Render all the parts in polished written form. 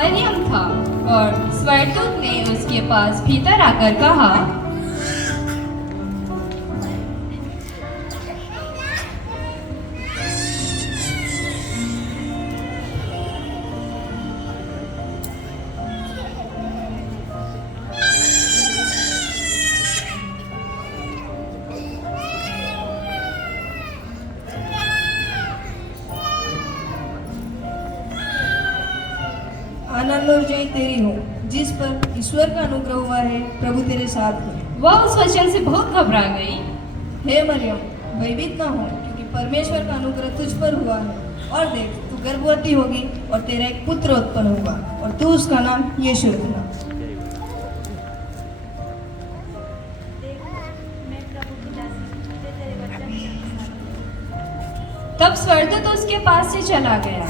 मरियम था और स्वर्गदूत ने उसके पास भीतर आकर कहा, आनंद और जय तेरी हो, जिस पर ईश्वर का अनुग्रह हुआ है, प्रभु तेरे साथ है। वह उस वचन से बहुत घबरा गई। हे मरियम, भयभीत न हो, क्योंकि परमेश्वर का अनुग्रह तुझ पर हुआ है। और देख, तू गर्भवती होगी और तेरा एक पुत्र उत्पन्न होगा और तू उसका नाम यीशु रखना। तब स्वर्गदूत उसके पास से चला गया।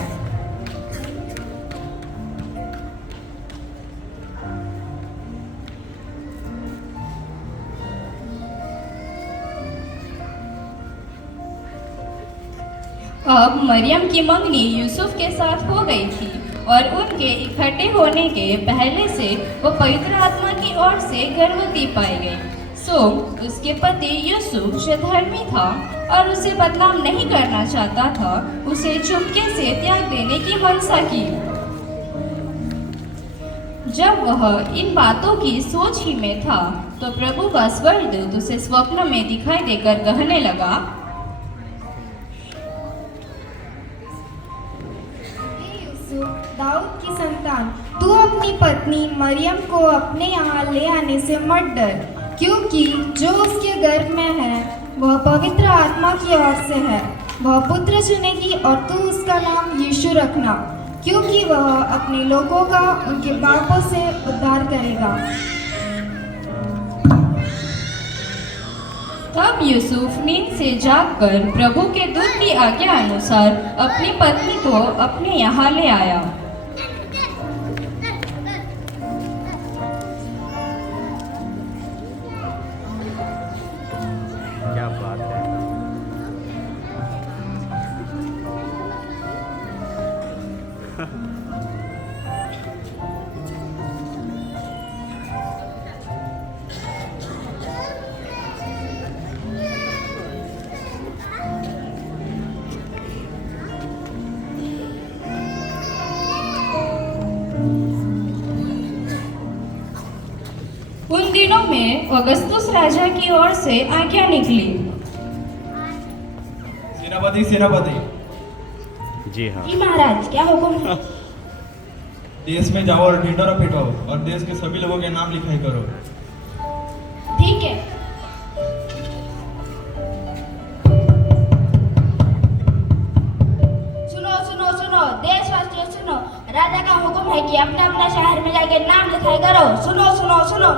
अब मरियम की मंगनी यूसुफ के साथ हो गई थी और उनके इकट्ठे होने के पहले से वो पवित्र आत्मा की ओर से गर्भवती पाई गई। सो उसके पति यूसुफ जो धर्मी था और उसे बदनाम नहीं करना चाहता था, उसे चुपके से त्याग देने की मनसा की। जब वह इन बातों की सोच ही में था तो प्रभु का स्वर्गदूत उसे स्वप्न में दिखाई देकर कहने लगा, दाऊद की संतान, तू अपनी पत्नी मरियम को अपने यहाँ ले आने से मत डर, क्योंकि जो उसके गर्भ में है वह पवित्र आत्मा की ओर से है। वह पुत्र चुनेगी और तू उसका नाम यीशु रखना, क्योंकि वह अपने लोगों का उनके पापों से उद्धार करेगा। तब यूसुफ नींद से जागकर प्रभु के दूत की आज्ञा अनुसार अपनी पत्नी को अपने यहाँ ले आया। क्या बात है। उन दिनों में अगस्तुस राजा की ओर से आज्ञा निकली। सेनापति सेनापति, जी हाँ। जी महाराज, क्या हुक्म है? देश में जाओ और ढिंढोरा पिटवाओ और देश के सभी लोगों के नाम लिखाई करो। ठीक है। सुनो सुनो सुनो, देशवासियों सुनो, राजा का हुक्म है कि अपने अपने शहर में जाके नाम लिखाई करो। सुनो सुनो सुनो।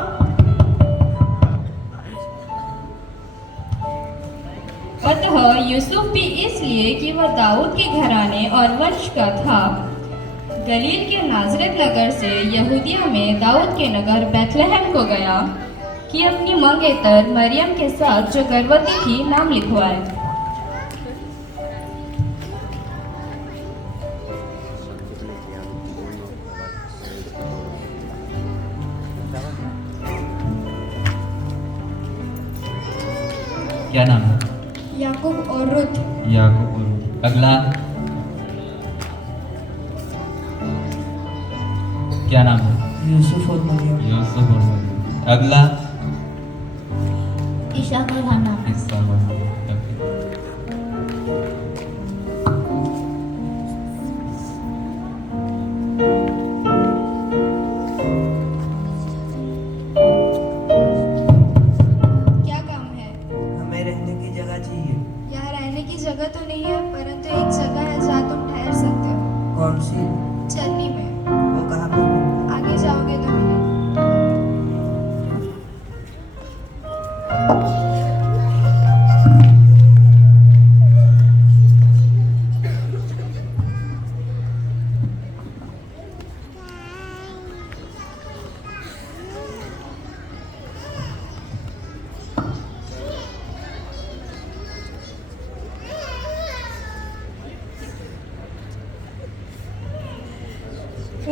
अतः यूसुफ भी इसलिए कि वह दाऊद के घराने और वंश का था, गलील के नाजरत नगर से यहूदिया में दाऊद के नगर बैतलहम को गया कि अपनी मंगेतर मरियम के साथ जो गर्भवती थी नाम लिखवाए। क्या नाम है? याकूब और रुत। याकूब और रूत। अगला क्या नाम है? यूसुफ और मरियम। यूसुफ और मरियम। अगला ईशा का खाना। ईसा और मरियम। क्या काम है? हमें रहने की जगह चाहिए। यहाँ रहने की जगह तो नहीं है, परंतु एक जगह है जहाँ तुम ठहर सकते हो। कौन सी? चलनी में। वो कहाँ पर है? आगे जाओगे तो मिलेगा।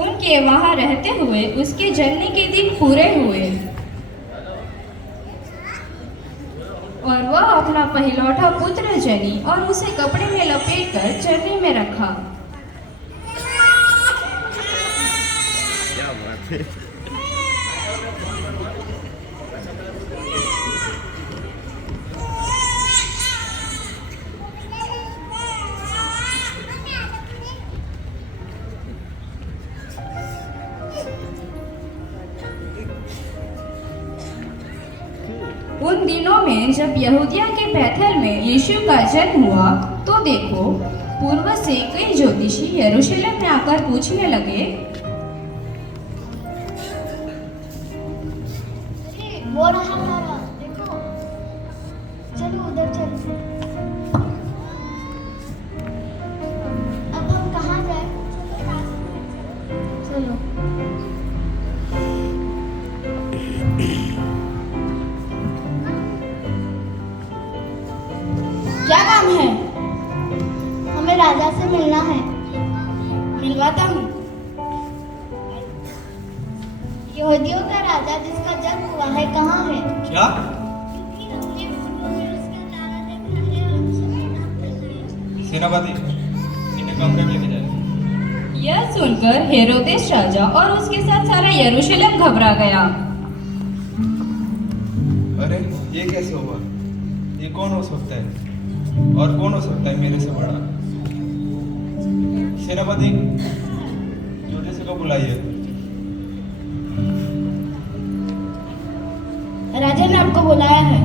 उनके के वहाँ रहते हुए उसके जन्म के दिन पूरे हुए और वह अपना पहलौठा पुत्र जनी और उसे कपड़े में लपेटकर चरनी में रखा। क्या बात है। उन दिनों में जब यहूदिया के बैथल में यीशु का जन्म हुआ तो देखो पूर्व से कई ज्योतिषी यरूशलेम में आकर पूछने लगे, वो रहा तारा, देखो, चलो उधर चलते हैं। अब हम कहाँ जाए? चलो। क्या काम है? हमें राजा से मिलना है। मिलवाता हूँ। यहूदियों का राजा जिसका जन्म हुआ है कहाँ है? क्या? सेनापति इन्हें कमरे में लेके जाए। यह सुनकर हेरोदेस राजा और उसके साथ सारा यरूशलेम घबरा गया। अरे ये कैसे हुआ? ये कौन हो सकता है और कौन हो सकता है मेरे से बड़ा? सेनापति ज्योतिषी को बुलाइए। राजा ने आपको बुलाया है।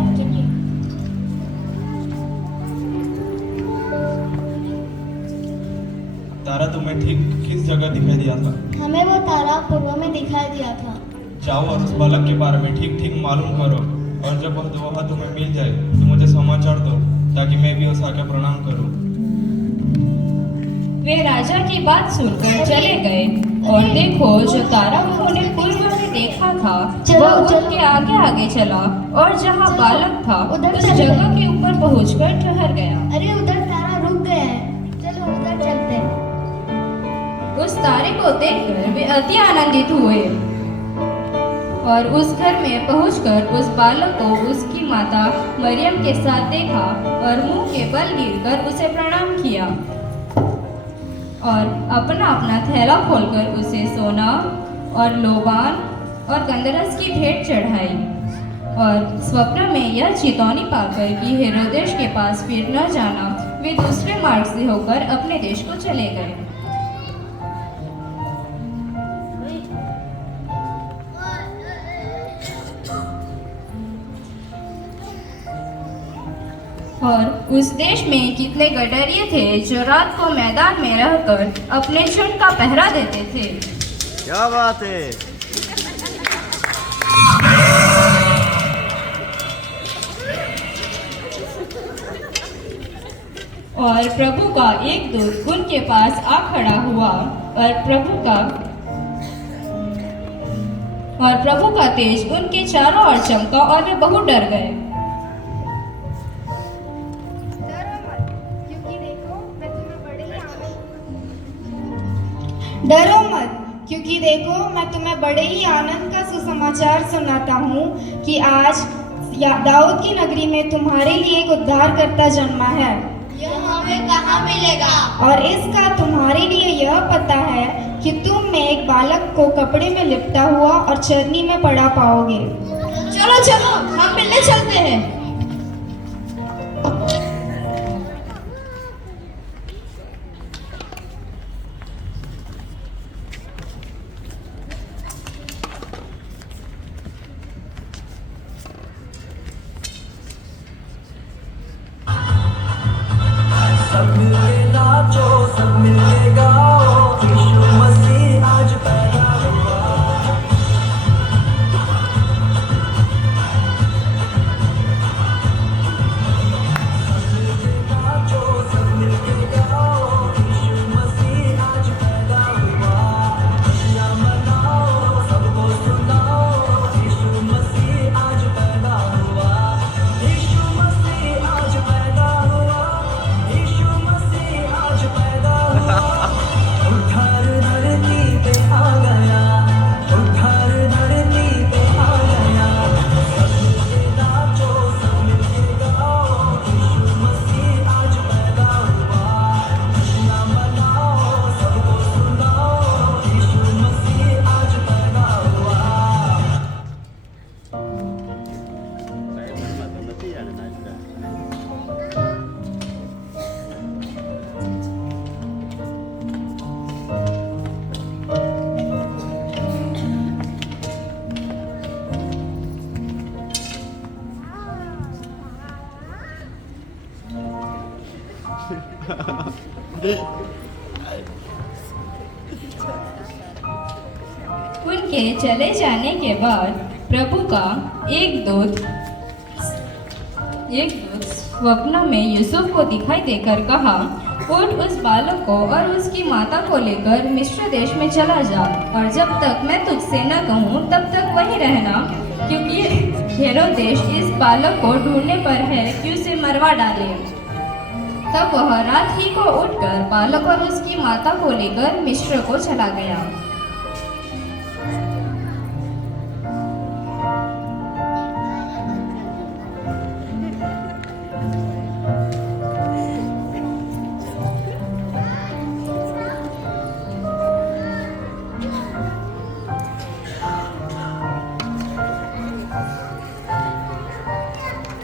तारा तुम्हें ठीक किस जगह दिखाई दिया था? हमें वो तारा पूर्व में दिखाई दिया था। जाओ और उस बालक के बारे में ठीक ठीक मालूम करो और जब वह तुम्हें मिल जाए तो मुझे समाचार दो ताकि मैं भी उस आके प्रणाम करूं। वे राजा की बात सुनकर चले गए और देखो जो तारा उन्होंने पूर्व में देखा था वह उनके आगे आगे चला और जहाँ बालक था उस जगह के ऊपर पहुंचकर ठहर गया। अरे उधर तारा रुक गया है, चलो उधर चलते हैं। उस तारे को देखकर वे अति आनंदित हुए और उस घर में पहुंचकर उस बालक को उसकी माता मरियम के साथ देखा और मुंह के बल गिरकर उसे प्रणाम किया और अपना अपना थैला खोलकर उसे सोना और लोबान और गंधरस की भेंट चढ़ाई और स्वप्न में यह चेतावनी पाकर कि हेरोदेस के पास फिर न जाना वे दूसरे मार्ग से होकर अपने देश को चले गए। और उस देश में कितने गडरिये थे जो रात को मैदान में रहकर अपने झुंड का पहरा देते थे। क्या बात है। और प्रभु का एक दूत उनके पास आ खड़ा हुआ और प्रभु का तेज उनके चारों ओर चमका और वे बहुत डर गए। डरो मत क्योंकि देखो मैं तुम्हें बड़े ही आनंद का सुसमाचार सुनाता हूँ कि आज दाऊद की नगरी में तुम्हारे लिए एक उद्धारकर्ता जन्मा है। यह हमें कहाँ मिलेगा? और इसका तुम्हारे लिए यह पता है कि तुम में एक बालक को कपड़े में लिपटा हुआ और चरनी में पड़ा पाओगे। चलो चलो हम मिलने चलते हैं। सब मिलके नाचो, सब मिलके गाओ, यीशु मसीह आज पैदा हुआ। सब मिलके नाचो, सब मिलके गाओ, यीशु मसीह आज पैदा हुआ। खुशियाँ मनाओ, सबको सुनाओ, यीशु मसीह आज पैदा हुआ। यीशु मसीह आज पैदा हुआ। यीशु मसीह आज पैदा हुआ। उनके चले जाने के बाद प्रभु का एक दूत स्वप्न में यूसुफ को दिखाई देकर कहा, उठ उस बालक को और उसकी माता को लेकर मिस्र देश में चला जा, और जब तक मैं तुझसे न कहूँ तब तक वहीं रहना, क्योंकि हेरोदेश इस बालक को ढूंढने पर है कि उसे मरवा डाले। तब वह रात ही को उठकर बालक और उसकी माता को लेकर मिस्र को चला गया।